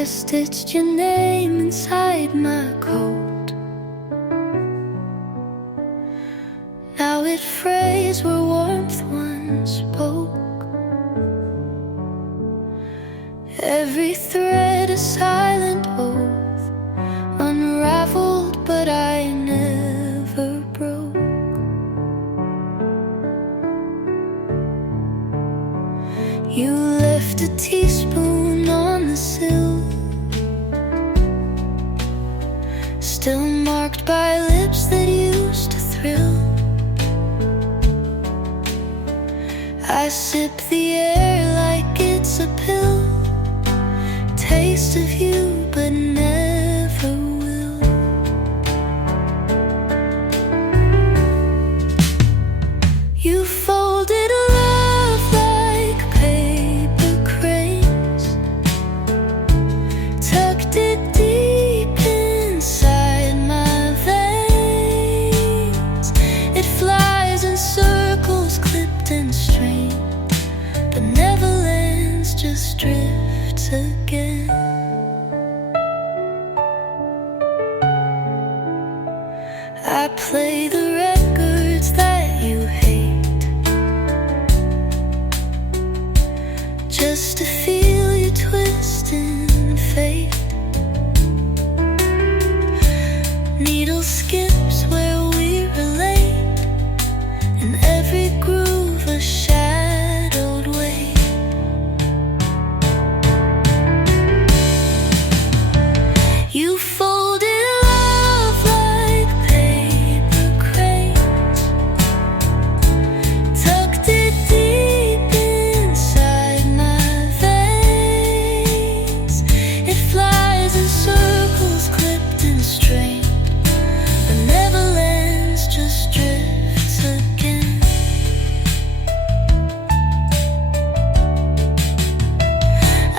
I stitched your name inside my coat. Now it frays where warmth once spoke. Every thread a silent oath, unraveled but I never broke. You left a teaspoon on the sill, still marked by lips that used to thrill. I sip the air like it's a pill, taste of you but never will. You folded love like paper cranes, tucked it deep inside my veins. It flies in circles, clipped and strained, but never lands, just drifts again. I play the records that you hate, just to feel you twist in fate. Needle skips where we relate, in every groove a shadowed way. You folded love like paper cranes, tucked it deep inside my veins. It flies in circles, clipped and strained, but never lands, just drifts again.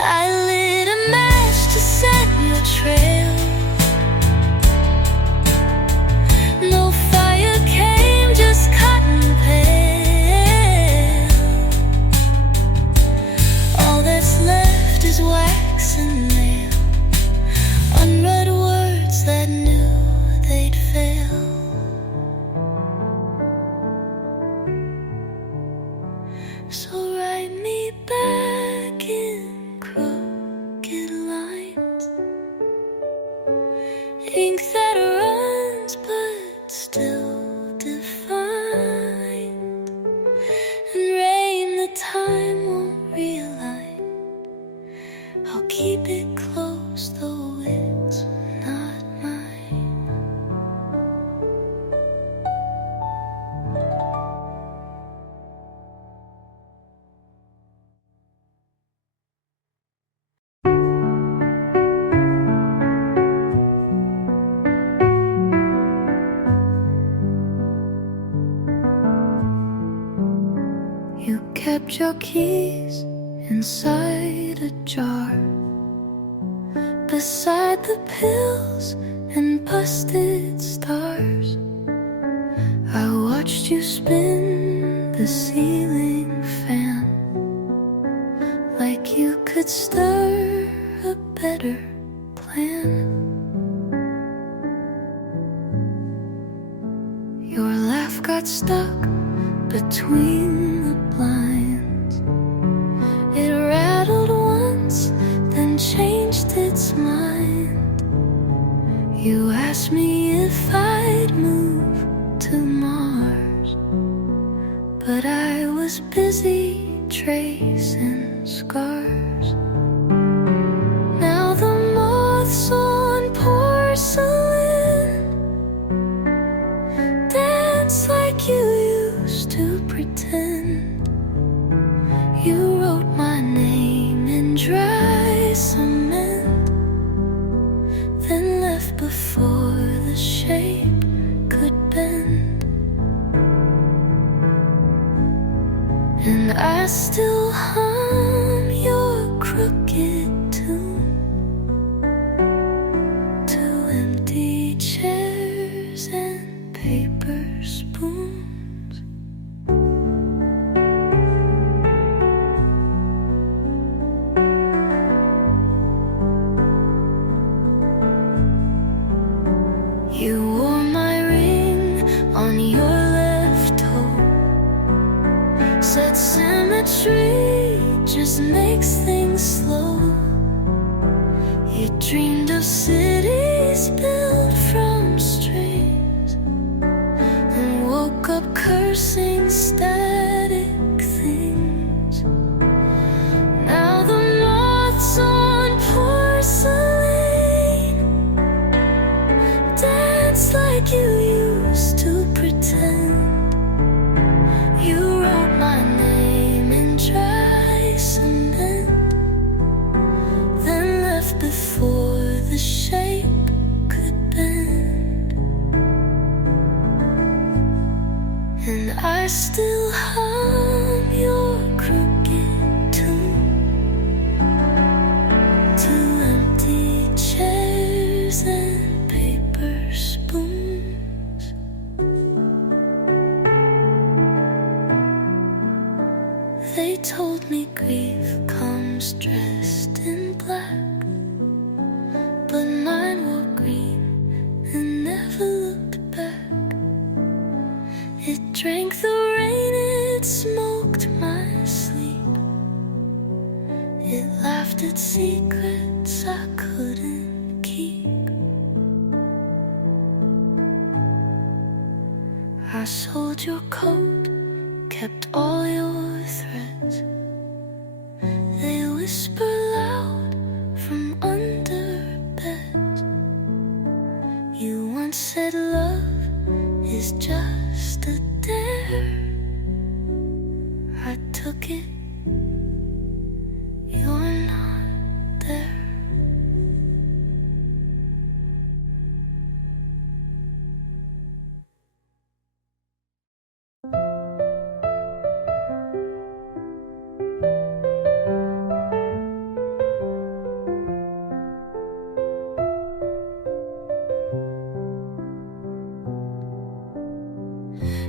I lit a match to set your trail. No fire came, just cotton pale. All that's left is wax and nail, unread words that knew they'd fail. So write me back in crooked lines, ink that runs but still defined, and rain the time won't realign. I'll keep it close though it's not mine. You kept your keys inside a jar, beside the pills and busted stars. I watched you spin the ceiling fan, like you could stir a better plan. Your laugh got stuck between the blinds. It rattled once, then changed its mind. You asked me if I'd move to Mars, but I was busy tracing scars. Now the moths on porcelain dance like you used to pretend. You wrote my name in dry cement, then left before the shape could bend. And I still hum your tree just makes things slow. You dreamed of cities built from streams and woke up cursing static things. Now the moths on porcelain dance like you used to pretend. You wrote my name in dry cement, then left before the shape could bend. And I still hum your crooked tune to empty chairs and paper spoons. They told me grief comes dressed in black, but mine wore green and never looked back. It drank the rain, it smoked my sleep. It laughed at secrets I couldn't keep. I sold your coat, kept all your threads. They whisper loud from under beds. You once said love is just a dare. I took it, you're not there.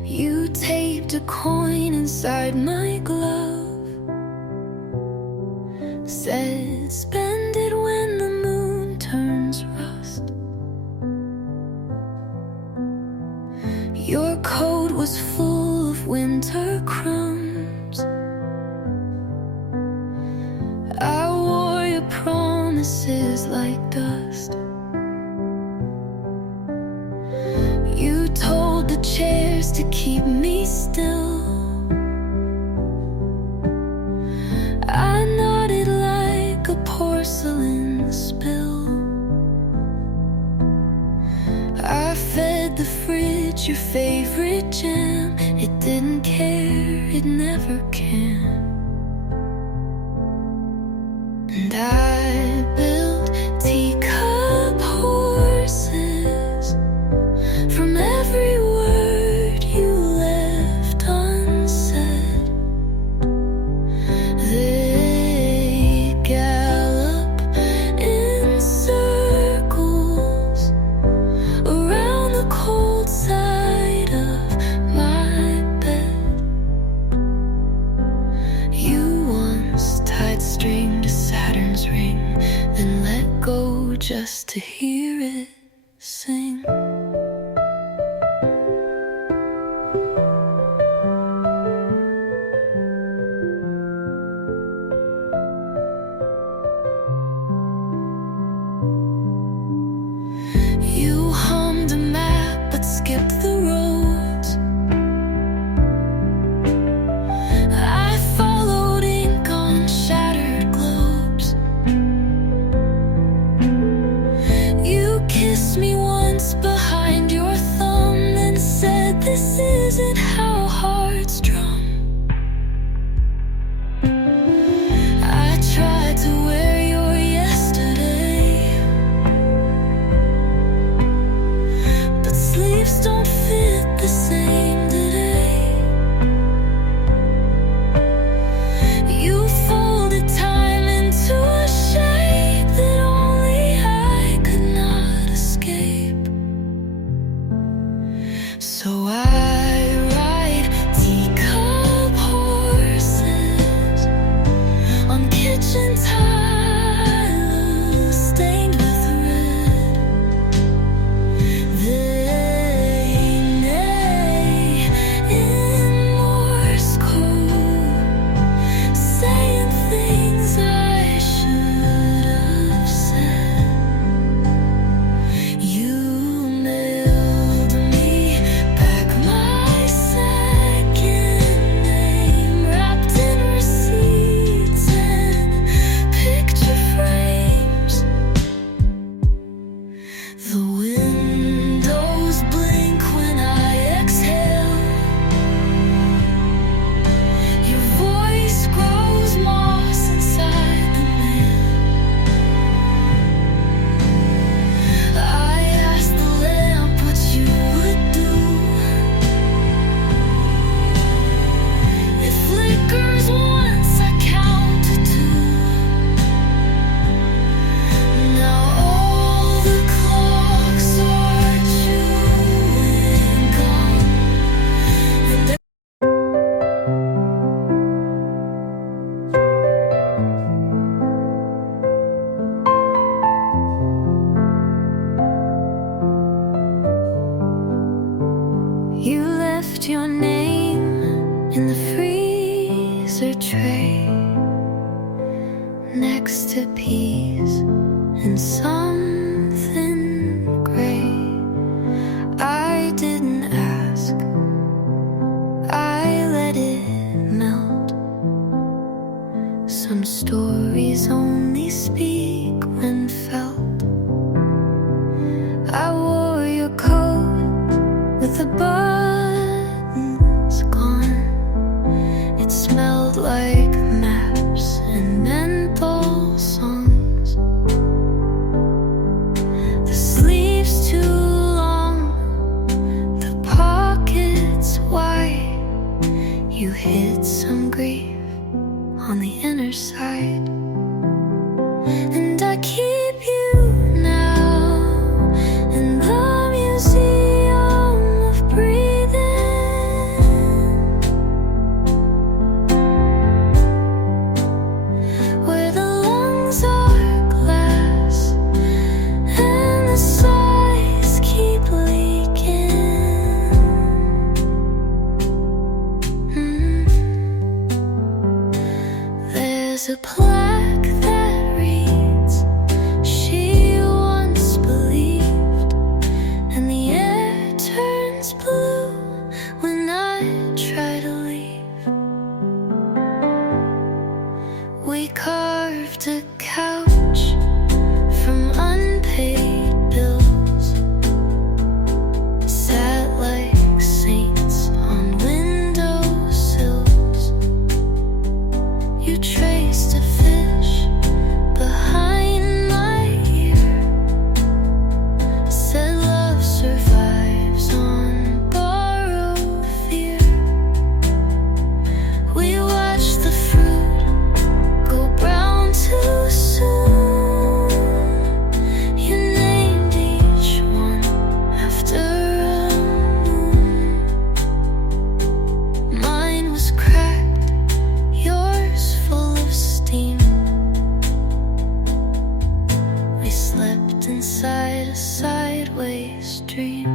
You taped a coin inside my glove, said spend it when the moon turns rust. Your coat was full of winter crumbs. I wore your promises like dust. You told the chairs to keep me still. I nodded like a porcelain spill. I fed the fridge your favorite jam. It didn't care, it never can. And I built teacup horses from every word you left unsaid. They gallop in circles around the cold side of my bed. You once tied string to Saturn's ring, then let go just to hear it sing. You hummed a map but skipped the roads. I followed ink on shattered globes. You kissed me once behind your thumb, then said this isn't how hearts drum. I tried to wear your yesterday, left your name in the freezer tray next to peas and something gray. I didn't ask, I let it melt. Some stories only speak when felt. I wore your coat with the buttons gone. It smelled like maps and menthol songs. The sleeves too long, the pockets wide. You hid some grief on the inner side, and I keep you now in the museum of breathing, where the lungs are glass and the sighs keep leaking. There's a plaque that reads, "She once believed," and the air turns blue when I try to leave. We carved a couch from unpaid bills, sat like saints on windowsills. You traced a fish behind my ear, said love survives on borrowed fear. We watched the fruit go brown too soon. You named each one after a moon. Mine was cracked, yours full of steam. We slept inside a sideways dream.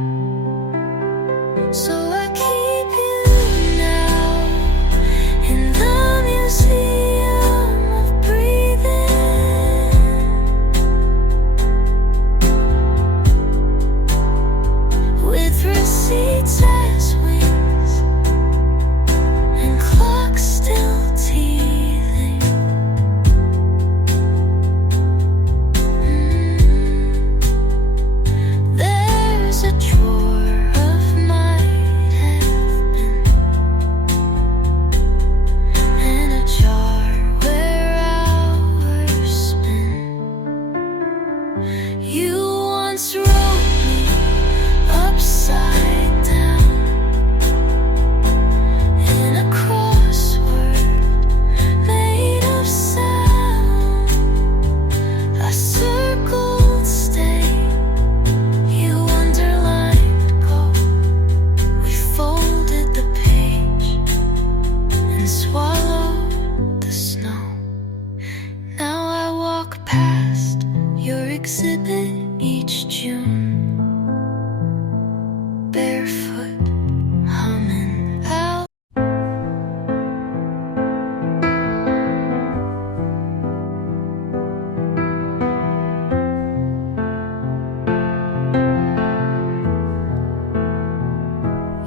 So I keep you now in the museum of breathing, with receipts as wings and clocks still teething. There's a drawer of might have been, and a jar where hours spin. You once wrote me upside down in a crossword made of sound. I circled stay, you underlined go. We folded the page and swallowed the snow. Now I walk past your exhibit each June, barefoot, humming out.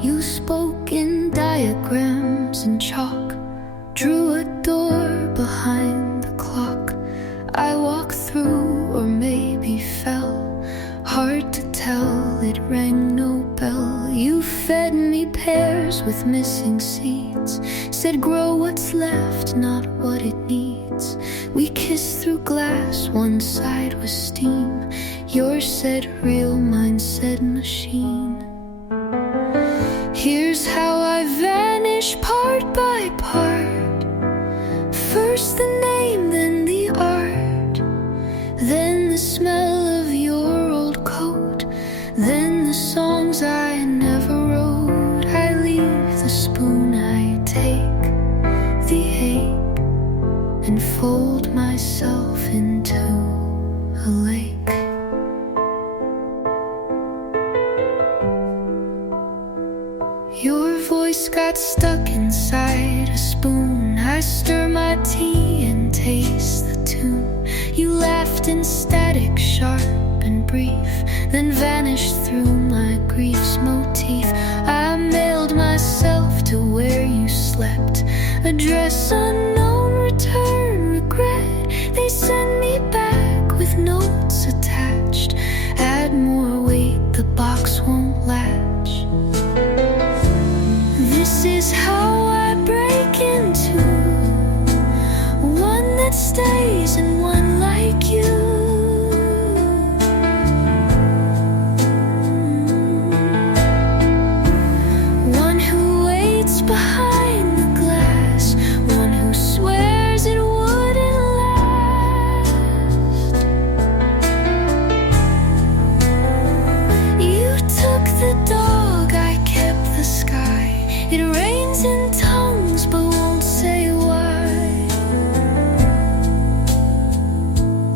You spoke in diagrams and chalk, drew a door behind the clock. I walked through, or maybe fell. Hard to tell, it rang no bell. You fed me pears with missing seeds, said grow what's left, not what it needs. We kissed through glass, one side was steam. Yours said real, mine said machine. Here's how I vanish part by part. First the name, then the art, then the smell of your old coat, then the songs I never wrote. I leave the spoon, I take the ache and fold myself into a lake. voice got stuck inside a spoon. I stir my tea and taste the tune. You laughed in static, sharp and brief, then vanished through my grief's motif. I mailed myself to where you slept. Address unknown, return regret. They send me back with notes attached. Add more weight, the box won't latch. This is how I break into one that stays and one like you. One who waits behind the glass, one who swears it wouldn't last. You took the dog, I kept the sky. It rains in tongues but won't say why.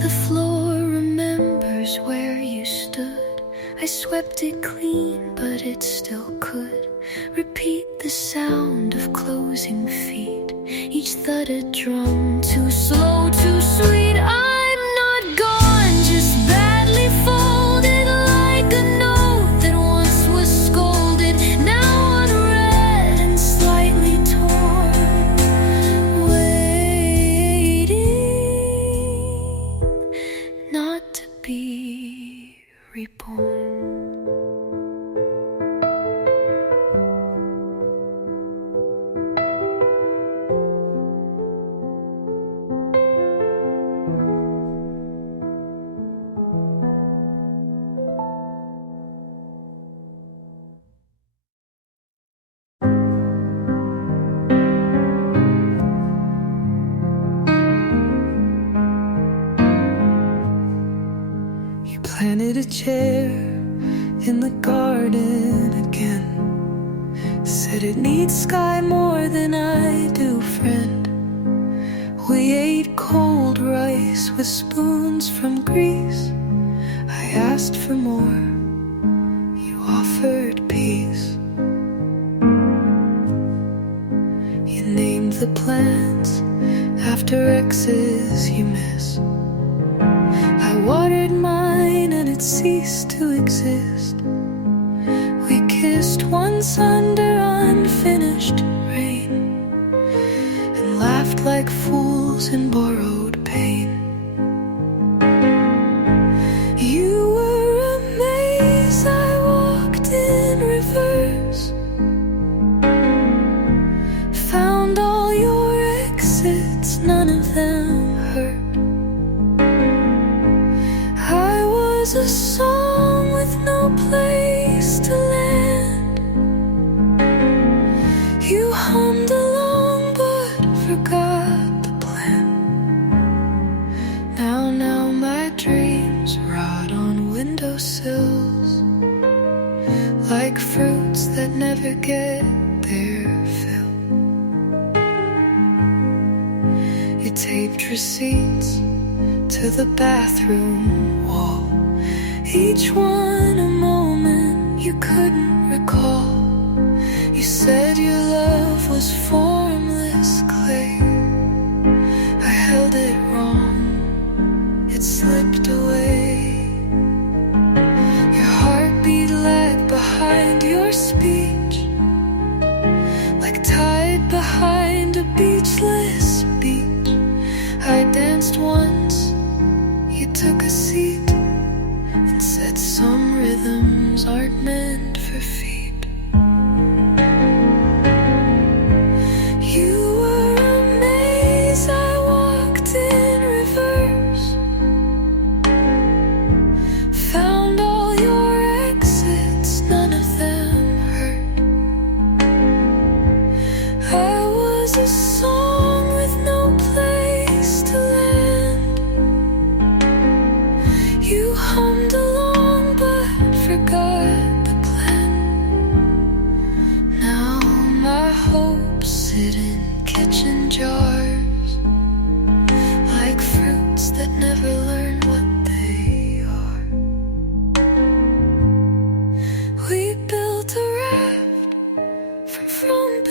The floor remembers where you stood. I swept it clean but it still could repeat the sound of closing feet. Each thudded drum, too slow, too sweet. I'm not gone, just badly folded, like a note that once was scolded, now unread and slightly torn, waiting not to be reborn. You planted a chair in the garden again. Said it needs sky more than I do, friend. We ate cold rice with spoons from Greece. I asked for more, you offered peace. You named the plants after exes you miss. I watered mine and it ceased to exist. We kissed once under unfinished rain and laughed like fools in borrowed pain. You were a maze, I walked in reverse. Found all your exits, none of them hurt. I was a song with no place to land. You hummed along but forgot the plan. Now my dreams rot on windowsills, like fruits that never get their fill. You taped receipts to the bathroom wall, each one a moment you couldn't recall. You said your love was formless clay. I held it wrong, it slipped away. Your heartbeat lagged behind your speech, like tide behind a beachless beach. I danced once, you took a seat and said some rhythms aren't meant for feet. You were a maze, I walked in reverse. Found all your exits, none of them hurt. I was a song with no place to land. You hummed along but forgot the plan. Now my hopes sit in kitchen jars, like fruits that never learn what they are. We built a raft from front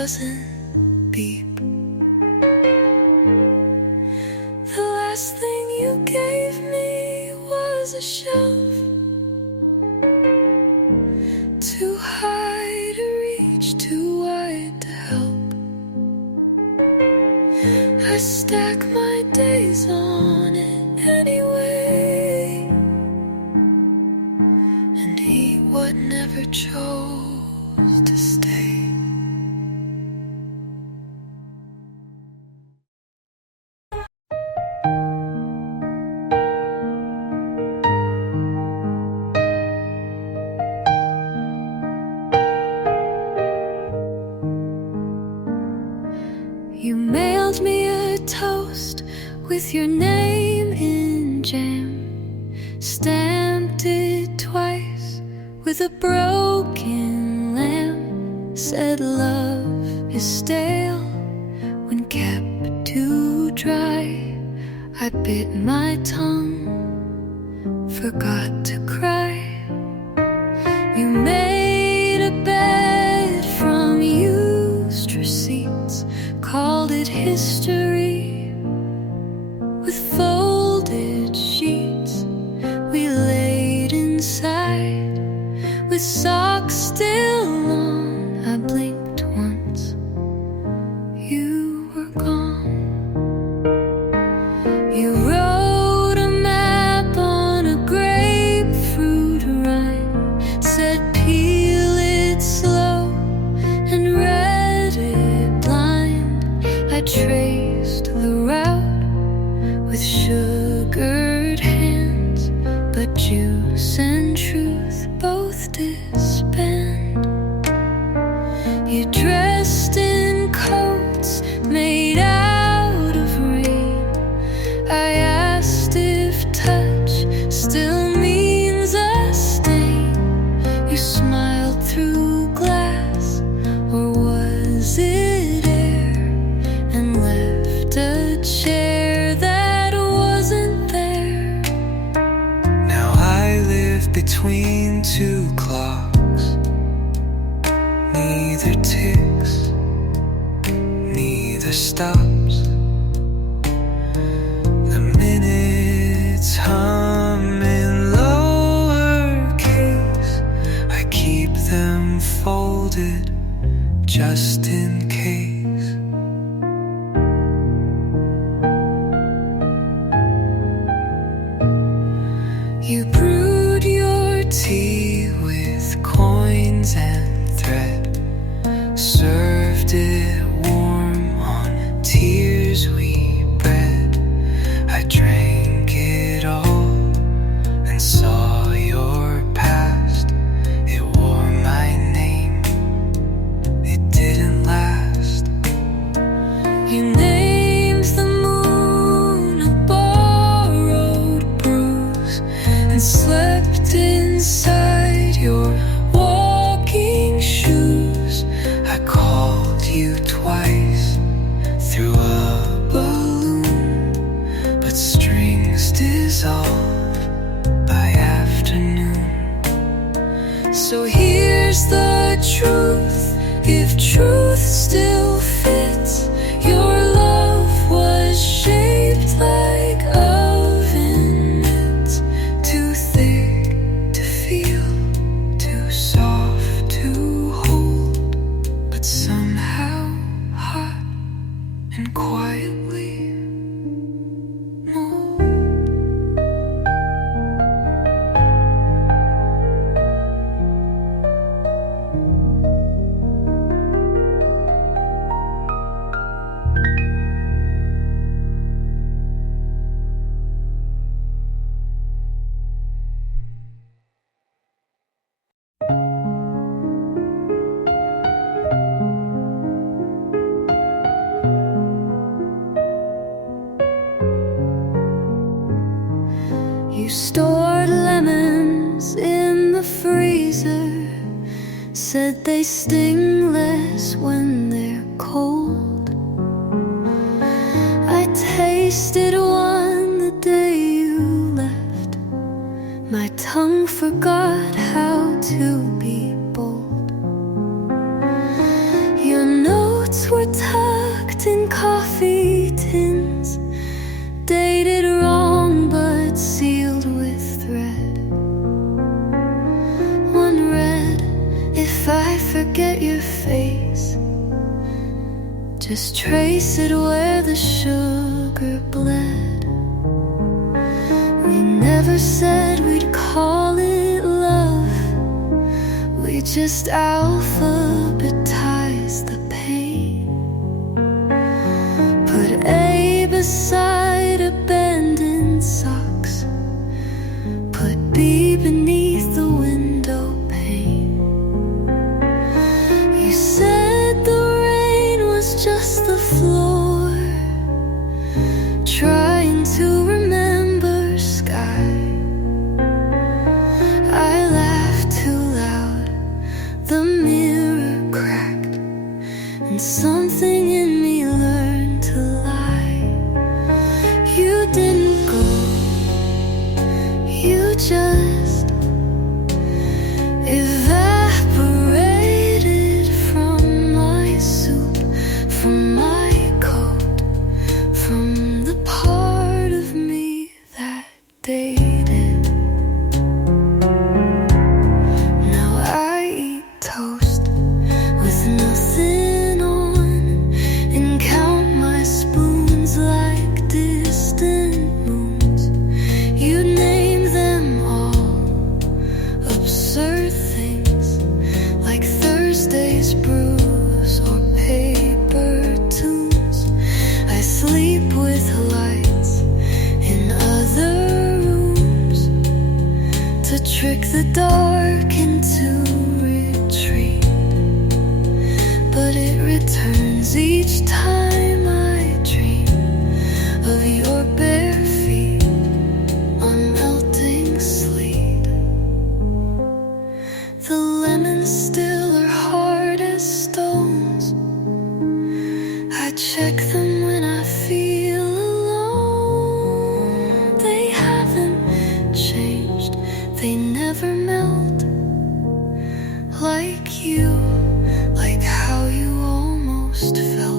doesn't beep. The last thing you gave me was a shelf, too high to reach, too wide to help. I stack my days on it anyway, and eat what never chose to stay. You mailed me a toast with your name in jam, stamped it twice with a broken lamb. Said love is stale when kept too dry. I bit my tongue, forgot to cry. You made a bed from used receipts, called it history. With folded sheets we laid inside, with socks still on. I blinked once, you were gone. You wrote a map on a grapefruit rind, said peel it slow and read it blind. I traced the route with sugared hands, but juice and truth both disband. You dressed in coats made out of rain. I asked if touch still means a stain. You smiled through glass, or was it air, and left a chair that wasn't there. Now I live between two clocks, neither ticks, neither stops. The minutes hum in lowercase. I keep them folded just in case. You brewed your tea with coins and thread, served it warm on tears we bred. I drank it all and saw your past. It wore my name, it didn't last. You named the moon a borrowed bruise, and slept inside your walking shoes. I called you twice through a balloon, but strings dissolve by afternoon. So here's the truth, if truth still fits. Your love was shaped like oven mitts, too thick to feel, too soft to hold, but somehow hot and quietly mold. You stored lemons in the freezer, said they sting less when they're cold. I tasted one the day you left. My tongue forgot how to be bold. You know forget your face. Just trace it where the sugar bled. We never said we'd call it love. We just alphabetized the pain. Put A beside abandoned socks. Put B beneath the window pane. You said the rain was just the floor, trying to remember sky. I laughed too loud, the mirror cracked, and something in me learned to lie. You didn't go, you just evaporated from my soup, from my coat, from the part of me that dated. Now I eat toast with nothing on and count my spoons like distant moons. You name them all, absurd things like Thursday's brews or paper tunes. I sleep with lights in other rooms to trick the dark into retreat, but it returns each time I dream of your bare feet on melting sleet. The lemons still are hard as stones. I check them when I feel alone. They haven't changed, they never melt. Like you, like how you almost felt.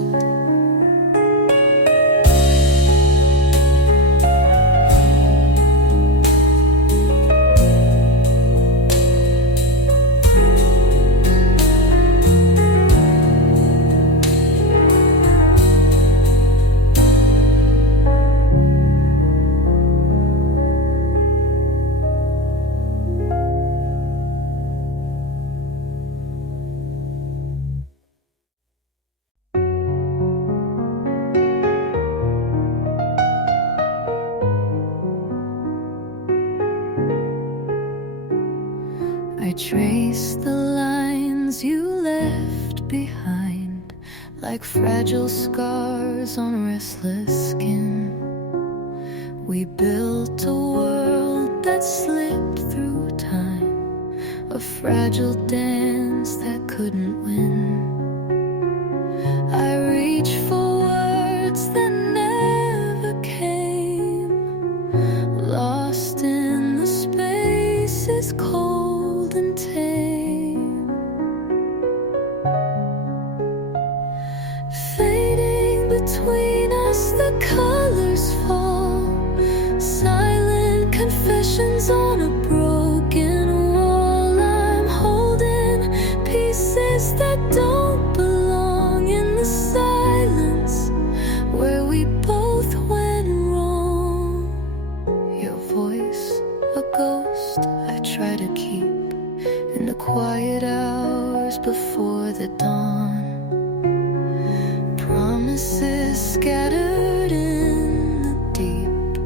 I trace the lines you left behind, like fragile scars on restless skin. We built a world that slipped through time, a fragile dance that couldn't win. I reach for words that never came, lost in the spaces cold and tame. Fading between us, the colors fall, silent confessions on a broken wall. I'm holding pieces that don't belong in the silence where we both went wrong. Your voice, a ghost I try to keep in the quiet hours before the dawn. Promises scattered in the deep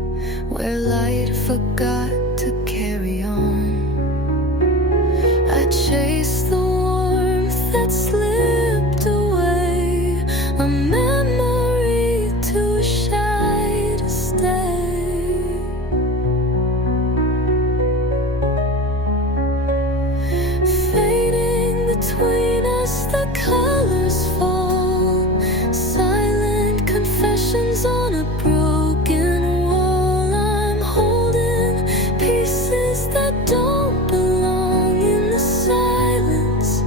where light forgot to carry on. I chase the warmth that slipped away, a memory too shy to stay. Fading between us, the colors fall, silent confessions on a broken wall. I'm holding pieces that don't belong in the silence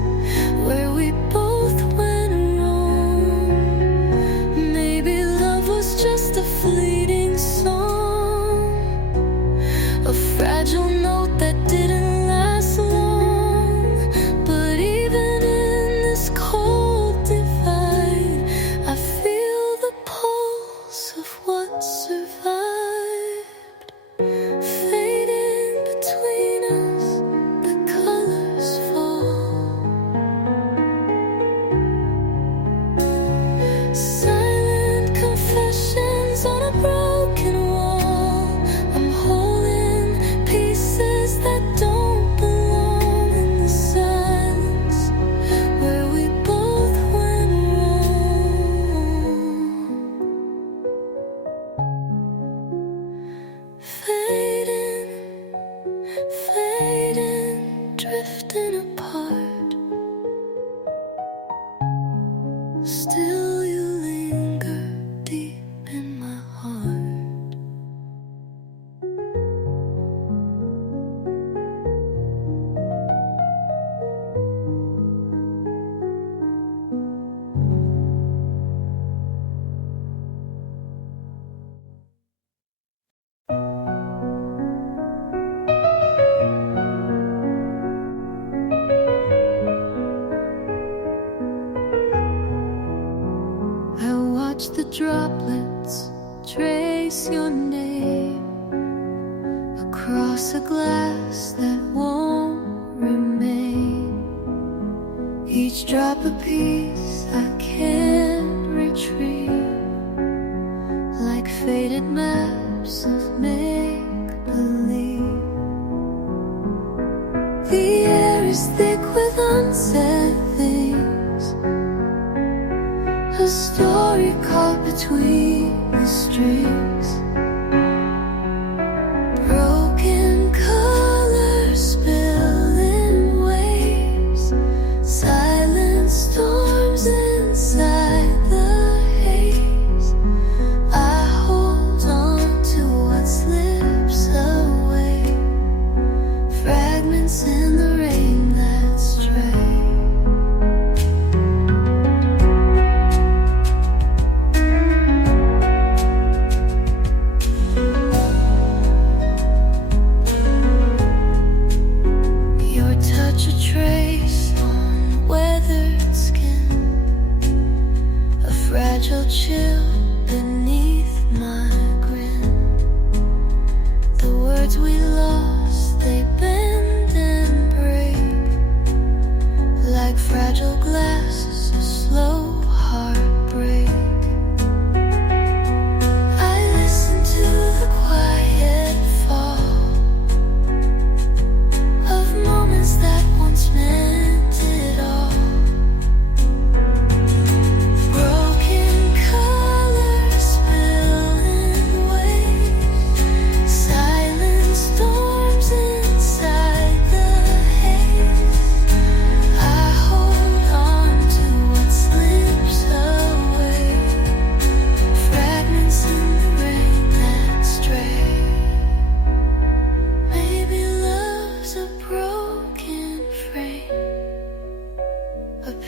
where we both went wrong. Maybe love was just a fleeting song, a fragile note that didn't last long. But even in watch the droplets trace your name across a glass that won't remain. Each drop a piece I can't retrieve, like faded maps of make-believe. The air is thick with unsaid things, a story caught between the strings. Broken colors spill in waves, silent storms inside the haze. I hold on to what slips away, fragments in the rain that stray. Chill beneath my grin. The words we lost, they bend and break, like fragile glass, a slow heartbreak. I listen to the quiet fall of moments that once meant it all.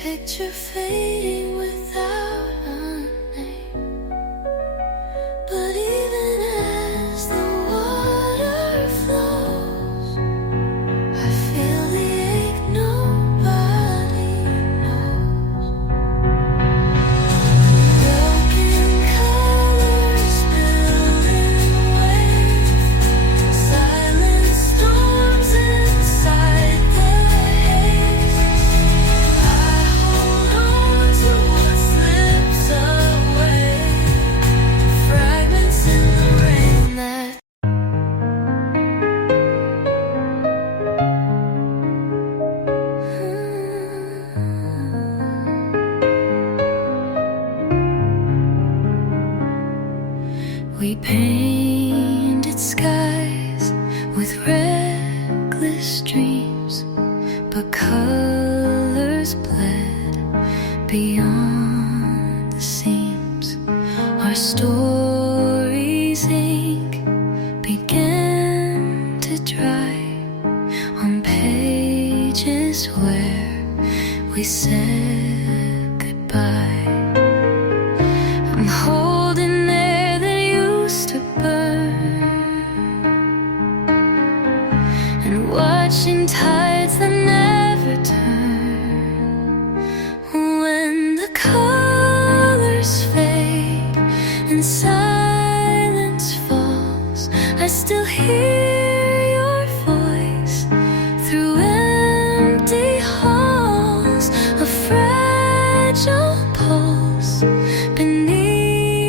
Picture fading without a name, but even as the water flows, I feel the ache nobody knows. Broken colors spill in waves, silent storms inside the haze. We painted skies with reckless dreams, but colors bled beyond the seams. Our stories' ink began to dry on pages where we said goodbye. I'm holding air that used to burn and watching tides that never turn. When the colors fade and silence falls, I still hear your voice through empty halls. A fragile pulse beneath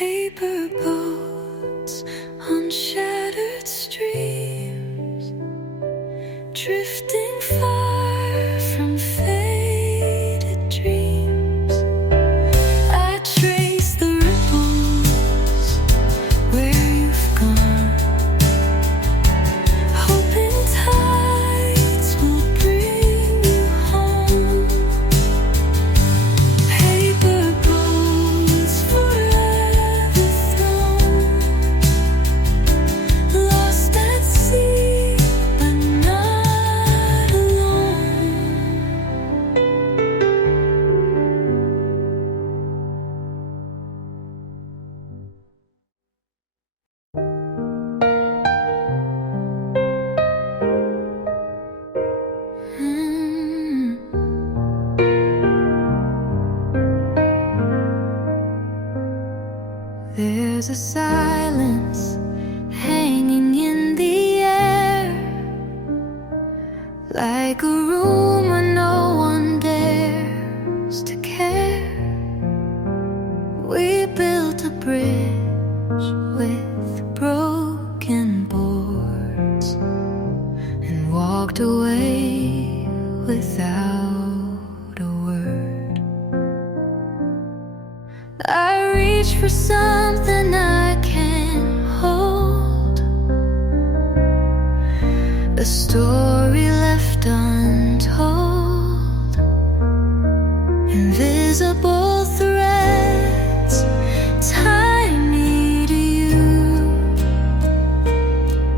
paper boats on shattered streams, drifting far from faded dreams. I trace the ripples where you've gone, hoping tides will bring you home. Paper boats forever thrown, lost at sea but not alone. There's a silence hanging in the air, like a room where no one dares to care. We built a bridge with broken boards and walked away without a word. I reach for something I can't hold, a story left untold, invisible threads tie me to you,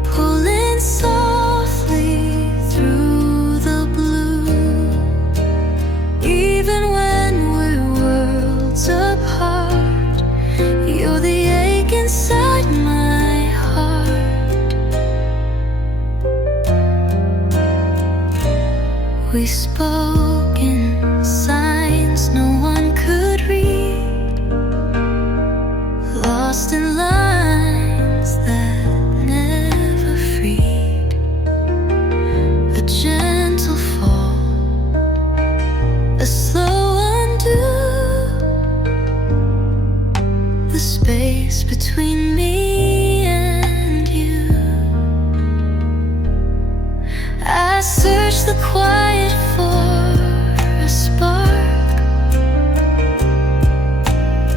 pulling softly through the blue. Even when we're worlds apart, you're the ache inside my heart. We spoke in signs no one could read, lost in lines that never freed. A gentle fall, a slow undo, the space between me and you. I search the quiet for a spark,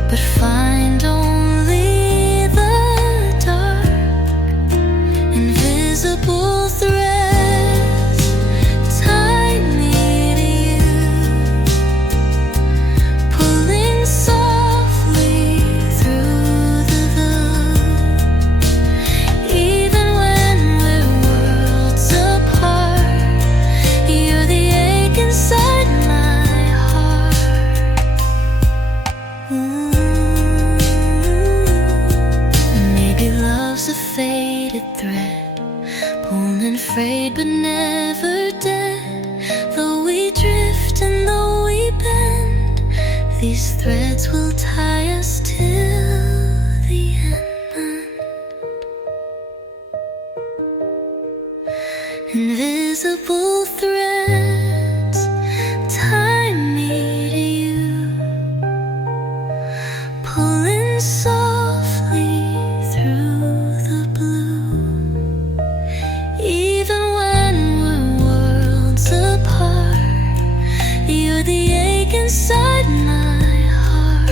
but find only the dark. Invisible threads tie me to you, pulling softly through the gloom. Even when we're worlds apart, you're the ache inside my heart. Maybe love's a faded thread, pulling frayed but never dead. Though we drift and though we bend, these threads will tie us till the end. Invisible threads tie me to you, pulling softly through the blue. Even when we're worlds apart, you're the ache inside my heart.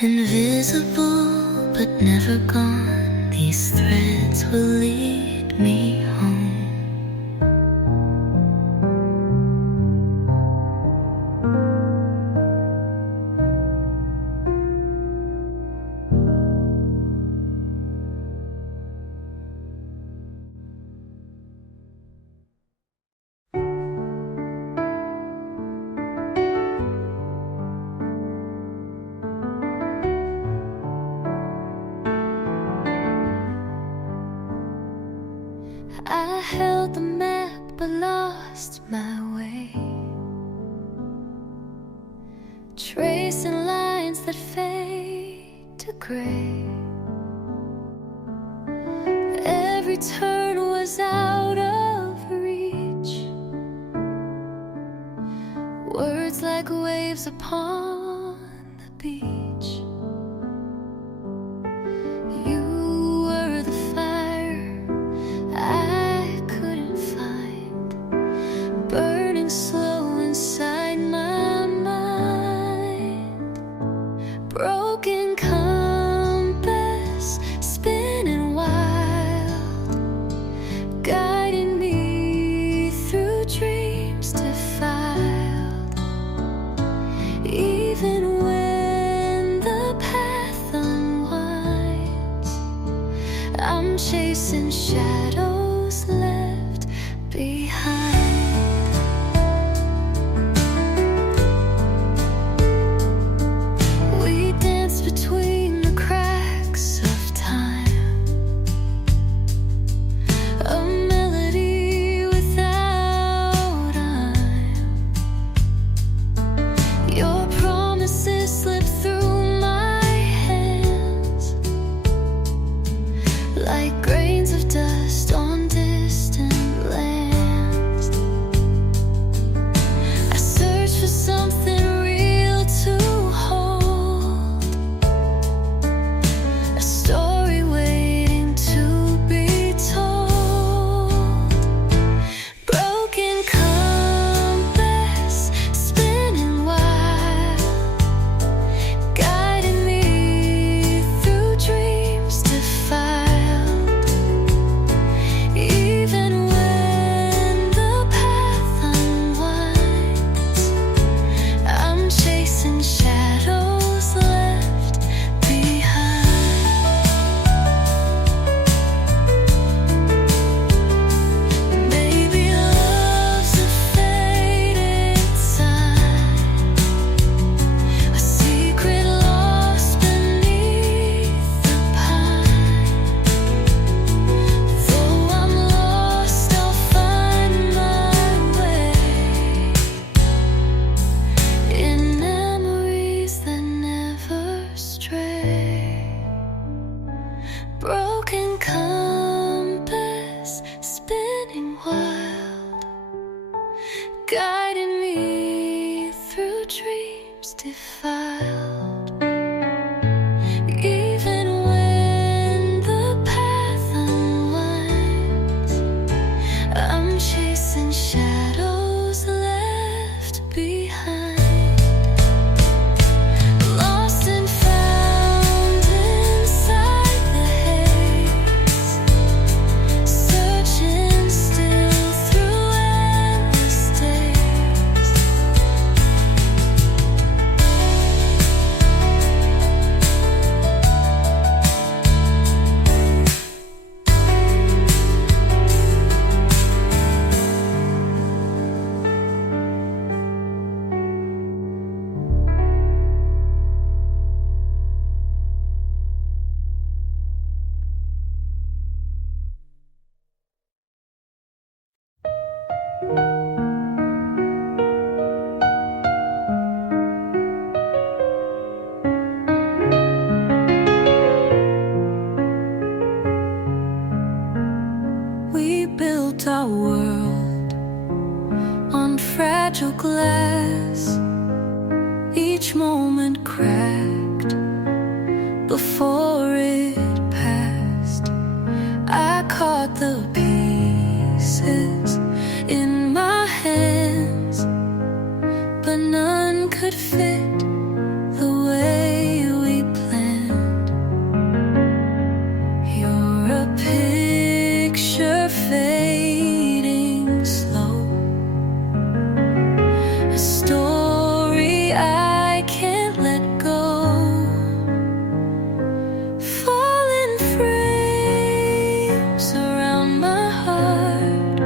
Invisible but never gone, these threads will lead me home. I held the map but lost my way, tracing lines that fade to gray. Every turn was out of reach, words like waves upon the beach. broken compass spinning wild, guiding me through dreams defiled. Even when the path unwinds, I'm chasing shadows left behind. Between the cracks of time, a melody without rhyme. Your promises slip through my hands like grains of dust on distant lands. I search for something real to hold, story waiting to be told. Broken compass spinning wild, guiding me through dreams defiled. Even when the path unwinds, I'm chasing shadows left behind. Maybe love's a faded sign, a secret lost beneath the pine. Though I'm lost, I'll find my way in memories that never stray. Broken compass spinning wild, guiding me through dreams defiled. Even when the path unwinds, I'm chasing shadows left behind. Lost and found inside the haze, searching still through endless days. We built our world on fragile glass, each moment cracked before it passed. I caught the pieces in my hands, but none could fit the way we planned. You're a picture fading slow, a story I can't let go. Fallen frames around my heart,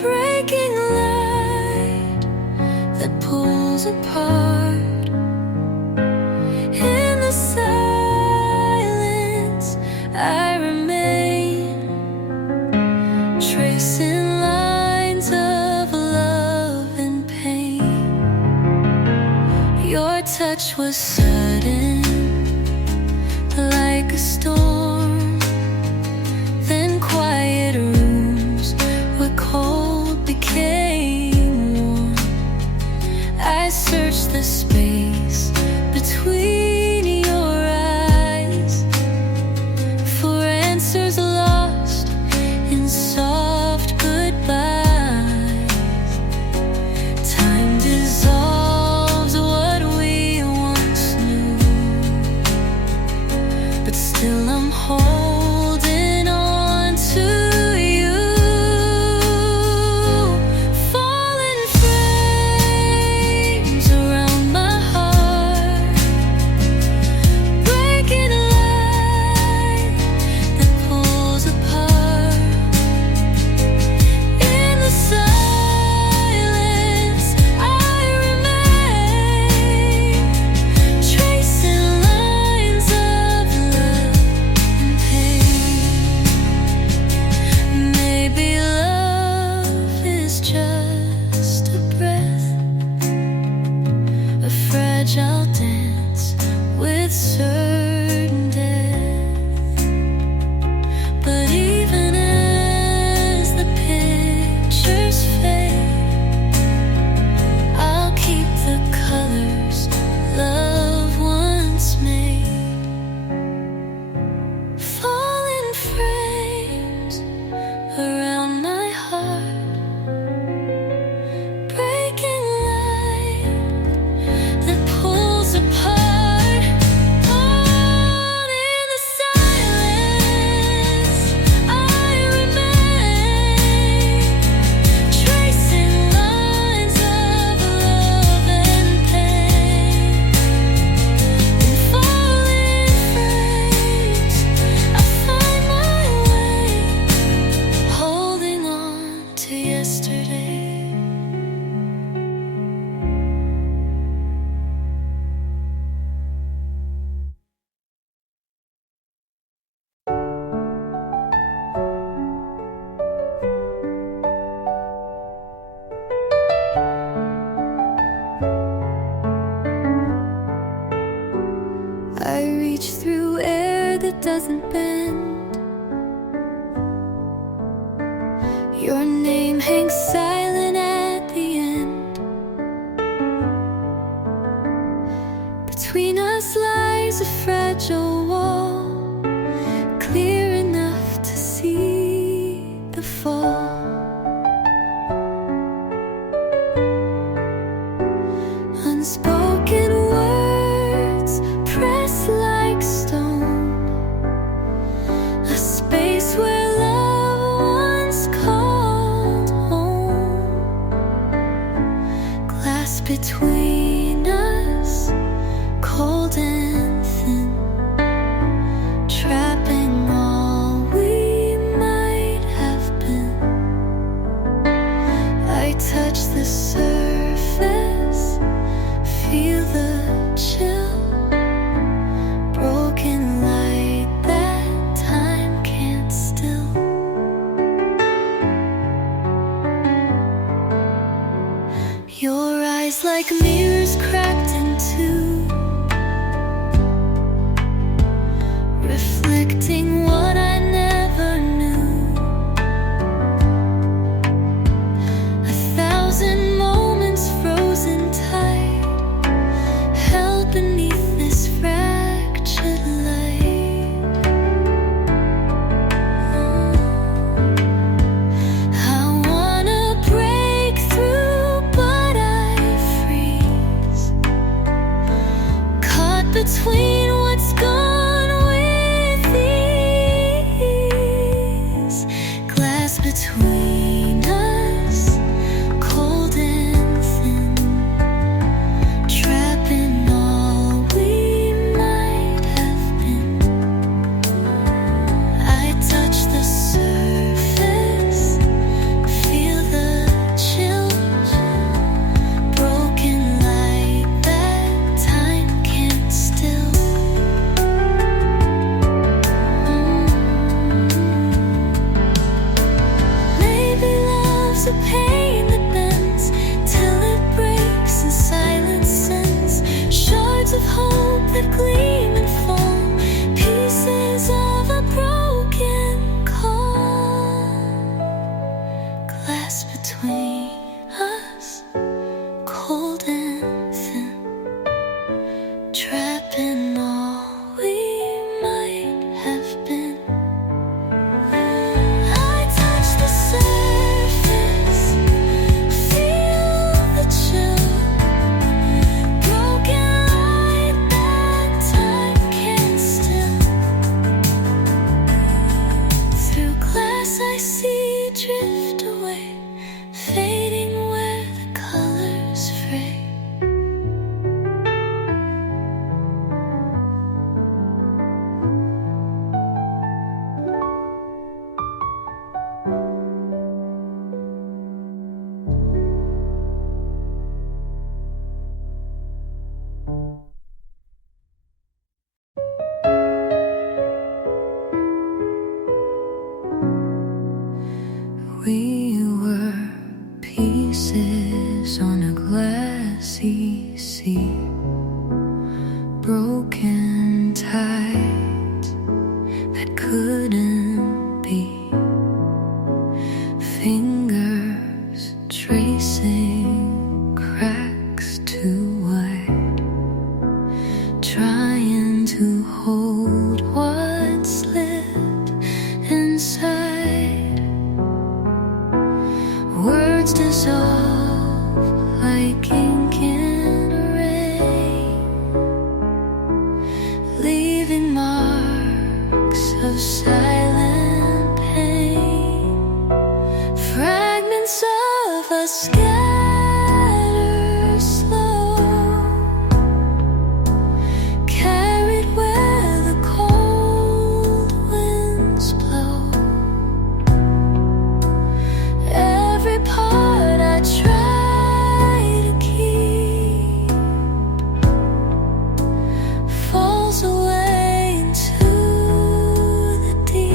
breaking light that pulls apart. In the silence I remain, tracing lines of love and pain. Your touch was sudden, like a storm, then quiet rooms where cold became warm. I searched the space between your eyes for answers lost in soft goodbyes. Time dissolves what we once I reach through air that doesn't bend. Your name hangs silent at the end. Between us lies a fragile wall, clear enough to see the fall. Unspoken words press like stone, a space where love once called home. Glass between us, cold and thin, trapping all we might have been. I touch the surface, feel the chill, broken light that time can't still. Your eyes like mirrors cracked in two, reflecting what I never knew. 1,000 moments frozen tight, held beneath this fractured light. I wanna break through, but I freeze, caught between what's gone with ease. Glass between us, cold and thin, trapping all we might have been. I touch the surface, feel the chills, broken light that time can't still. Maybe love's a pain that bends till it breaks in silence sends shards of hope that gleam and fall, pieces of a broken calm. Glass between us, cold and thin, trapping all we might have been. I touch the surface, feel the chill, broken light that time can't still. Through glass I see drift away, fading where the colors fray. We were pieces on a glassy sea, broken ties that couldn't be. Fingers tracing cracks too wide, trying to hold what slipped inside. Words dissolve like ink in rain, leaving marks of silent pain. Fragments of us scatter slow, carried where the cold winds blow. Every part I try to keep falls away into the deep.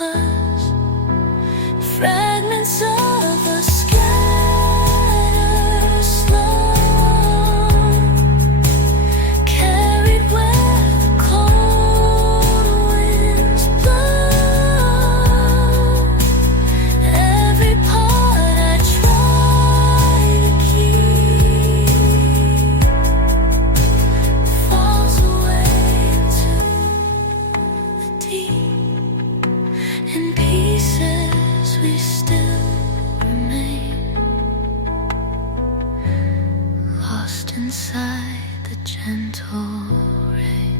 us, fragments of us scatter slow, carried where the cold winds blow. Every part I try to keep falls away into the deep. In pieces we still remain, lost inside the gentle rain.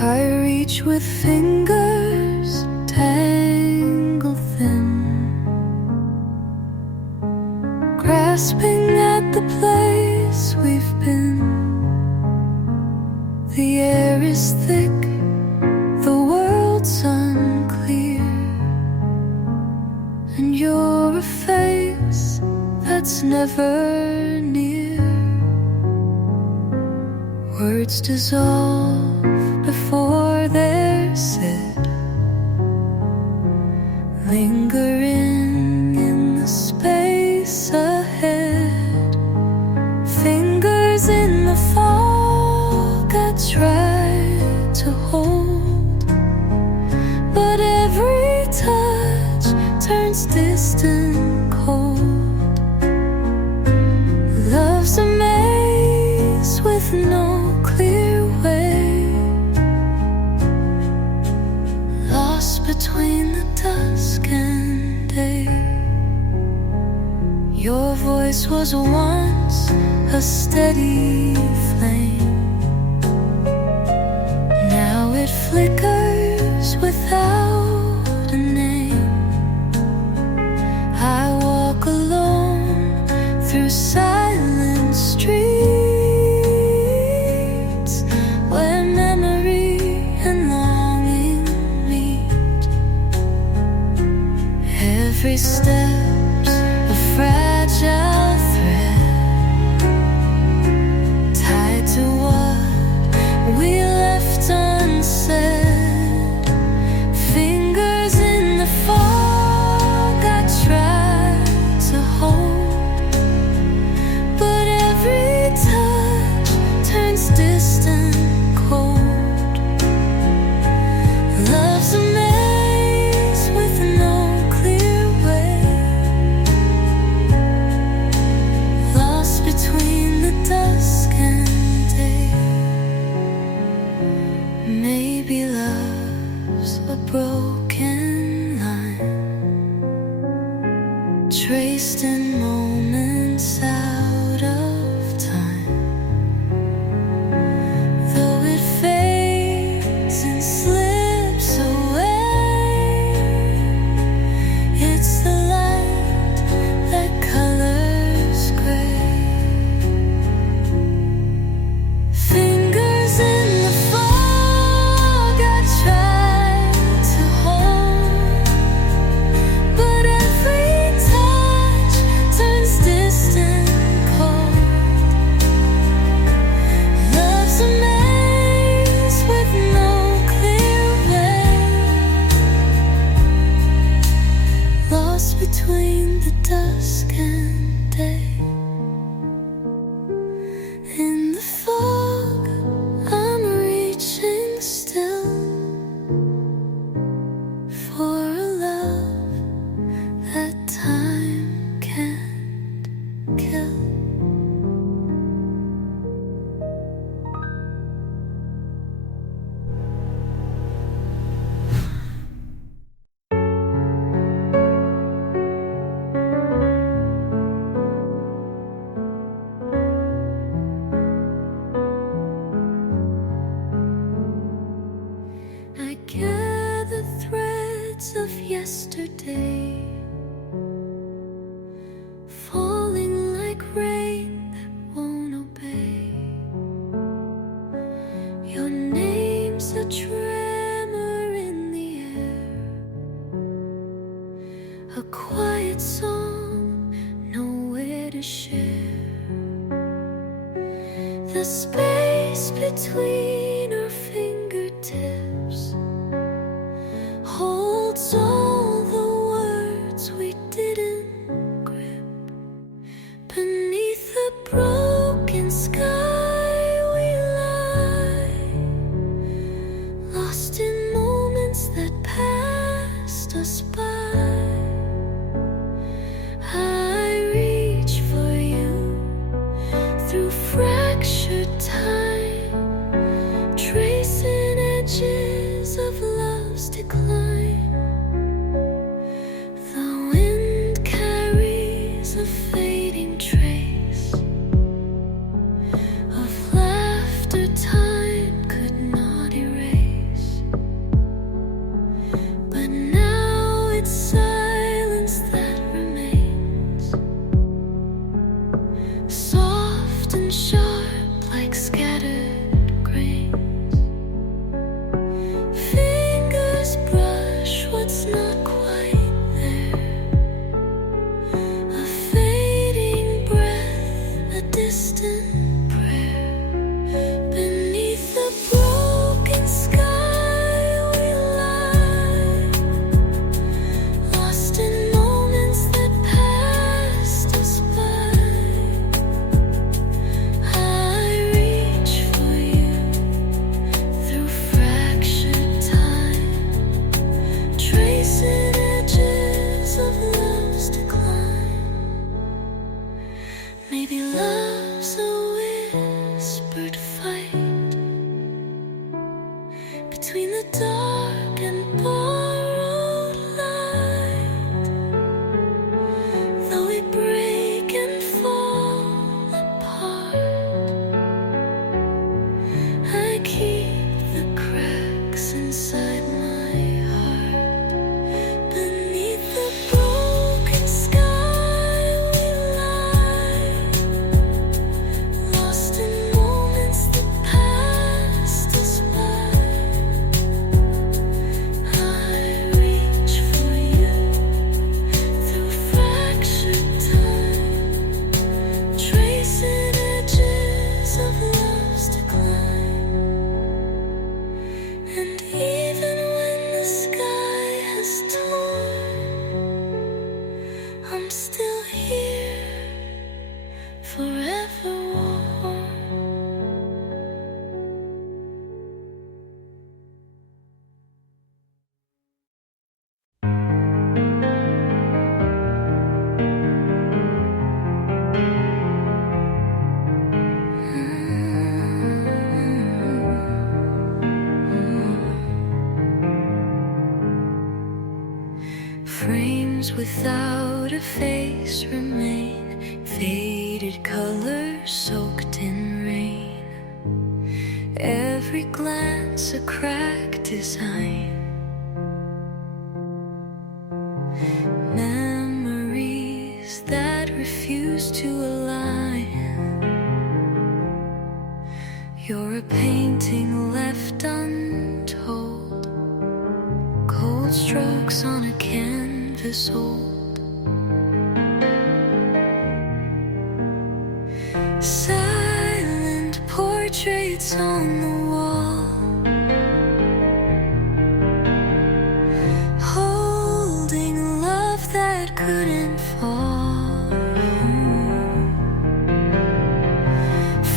I reach with fingers tangled thin, grasping at the place we've been. The air is thick, the world's unclear, and you're a face that's never near. Words dissolve before they're said, lingering in the space ahead. Fingers in the fog I try to hold, but every touch turns distant cold. Love's a maze with no clear way, lost between the dusk and day. Your voice was once a steady flame, now it flickers without a name. I walk alone through silent streets where memory and longing meet. Every step's a fragile thread, tied to what we left unsaid. Fingers in the fog I try to hold, The space between our fingertips holds all the words we didn't grip. Beneath the broken sky we lie, lost in moments that passed us by. I reach for you through fractured time, tracing edges of love's decline. The wind carries a fading trace of laughter time could not erase. But now it's silence that remains, soft and sharp like scattered grains. Fingers brush what's not quite there, a fading breath, a distant prayer. Beneath the broken sky we lie, lost in moments that passed us by. I reach for you through fractured time, tracing edges of love's decline. Maybe love's a whispered fight between the dark and borrowed light. Though we break and fall apart, I keep the cracks inside my heart. Beneath the broken sky we lie, lost in moments that passed us by. I reach for you through fractured time, tracing edges of love's decline. And even when the sky has torn, I'm still here, forever warm. Frames without a face remain, faded colors soaked in rain. Every glance a cracked design. Memories that refuse to align. You're a painting left untold, cold strokes on a canvas old. Silent portraits on the wall, holding love that couldn't fall.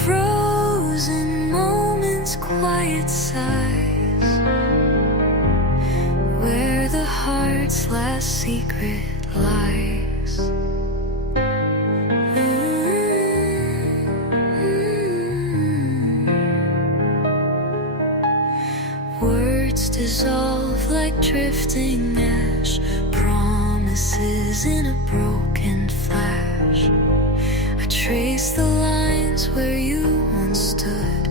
Frozen moments, quiet sighs, where the heart's last secret lies. Words dissolve like drifting ash, promises in a broken flash. I trace the lines where you once stood,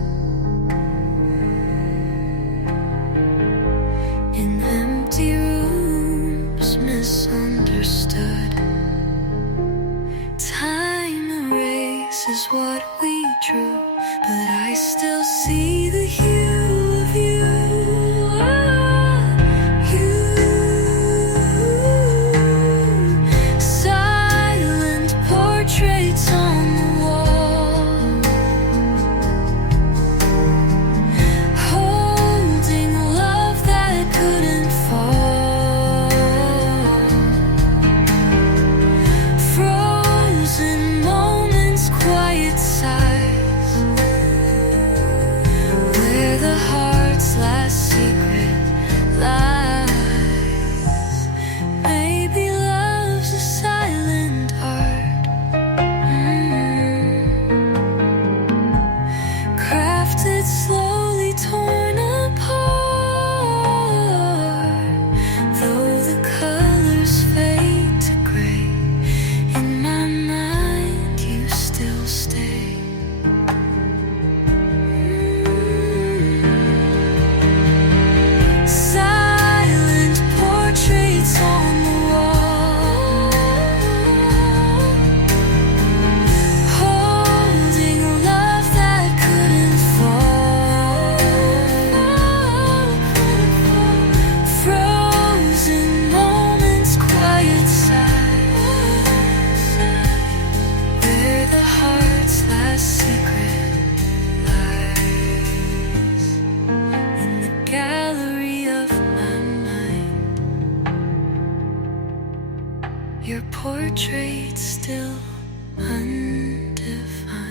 in empty rooms misunderstood. Time erases what we drew, but I still see the hue of you. Silent portraits on the wall, Your portrait still undefined.